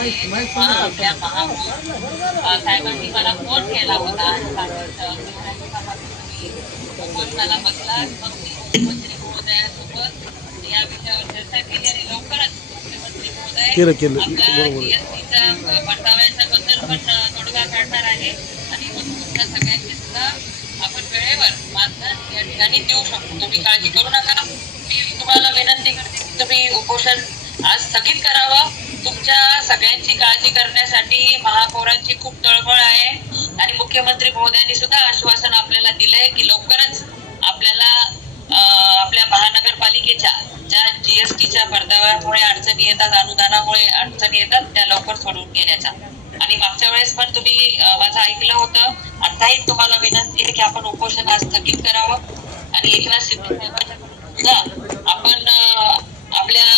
आपल्या महापौर साहेबांनी मला फोन केला होता आणि सांगितलं उपोषणाला बसला, मग मी मुख्यमंत्री महोदयासोबत या विषयावर चर्चा केली आणि लवकरच मुख्यमंत्री महोदय आपल्या जीएसटीच्या परताव्याच्या बद्दल पण तोडगा काढणार आहे आणि मग तुमच्या सगळ्यांची सुद्धा आपण वेळेवर मानधन या ठिकाणी देऊ शकतो. तुम्ही काळजी करू नका. मी तुम्हाला विनंती करते की तुम्ही उपोषण आज स्थगित करावं. तुमच्या सगळ्यांची काळजी करण्यासाठी महापौरांची खूप तळमळ आहे आणि मुख्यमंत्री महोदयांनी सुद्धा आश्वासन आपल्याला दिलंय की लवकरच आपल्याला आपल्या महानगरपालिकेच्या ज्या जीएसटीच्या परताव्यामुळे अडचणी येतात, अनुदानामुळे अडचणी येतात, त्या लवकर सोडून घेण्याचा. आणि मागच्या वेळेस पण तुम्ही माझं ऐकलं होतं. आताही तुम्हाला विनंती आहे की आपण उपोषण आज स्थगित करावं आणि एकनाथ शिंदे साहेबांच्याकडून सुद्धा आपण आपल्या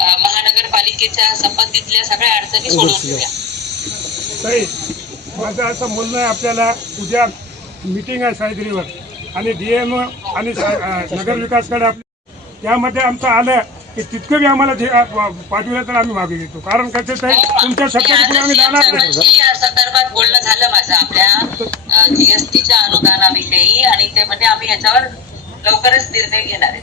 महानगरपालिकेच्या संबंधितल्या सगळ्या अडचणी सोडवून घेऊया. माझं असं म्हणणं आहे, आपल्याला उद्या मीटिंग आहे सायद्रीवर आणि डीएम आणि नगरविकासकडे त्यामध्ये आमचं आलं की तितकं बी आम्हाला पाठवलं तर आम्ही मागे घेतो. कारण कसं आहे, तुमच्या शब्दात आम्ही जाणार नाही. या संदर्भात बोलणं झालं माझं आपल्या जीएसटीच्या अनुदानाविषयी आणि ते म्हणजे आम्ही याच्यावर लवकरच निर्णय घेणार आहे.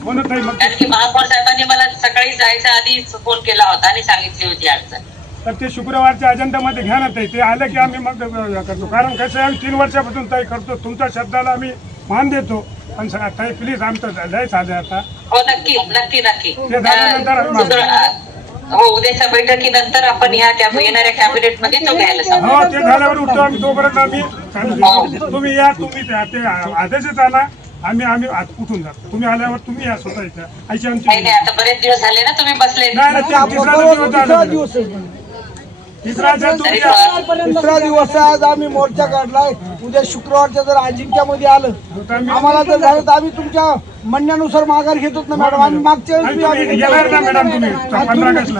कारण की महापौर साहेबांनी मला सकाळी जायच्या आधी फोन केला होता आणि सांगितली होती अडचण. तर ते शुक्रवारच्या अजेंडामध्ये घ्या ना. ते आलं की आम्ही मग करतो. कारण कसं आहे, आम्ही 3 वर्षापासून ताई करतो. तुमच्या शब्दाला आम्ही मान देतो. पण ताई प्लीज आमचं लय झालं आता. हो नक्की नक्की नक्की. ते झाल्यानंतर हो उद्याच्या बैठकीनंतर आपण येणाऱ्या कॅबिनेट मध्ये तो घ्यायला सांगू. हो ते झाल्यावर उठतो आम्ही. तोपर्यंत आम्ही तुम्ही या, तुम्ही ते आदेशच आला आम्ही उठून जातो. तुम्ही आल्यावर तुम्ही या स्वतः इथे आमची नाही आता बरेच दिवस झाले ना तुम्ही बसले. तिसरा दिवस आज आम्ही मोर्चा काढलाय. उद्या शुक्रवारच्या जर अजिंक्यामध्ये आलं आम्हाला जर झालं तर आम्ही तुमच्या म्हणण्यानुसार माघार घेतोच ना मॅडम. आम्ही मागच्या वेळेस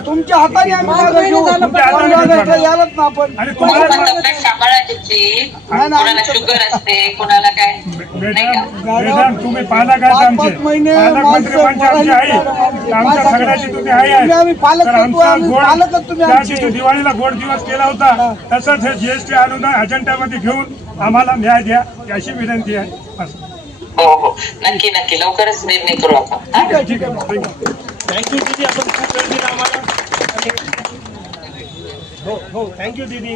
तुमच्या हाताने आम्ही माघार घेऊ. यालाच ना आपण कोणाला शुगर असते, कोणाला काय तुम्ही पाहिला काय आमचे पालकमंत्री आमची आई आमच्या सगळ्याची तुम्ही आई आहे. पालकच तुम्ही दिवाळीला गोड दिवस केला होता. तसंच हे जीएसटी अनुदान अजेंडामध्ये घेऊन आम्हाला न्याय द्या अशी विनंती आहे. हो हो नक्की नक्की लवकरच निर्णय करू आपण. ठीक आहे. थँक्यू दीदी, आपण खूप वेळ दिला आम्हाला. हो हो थँक्यू दीदी.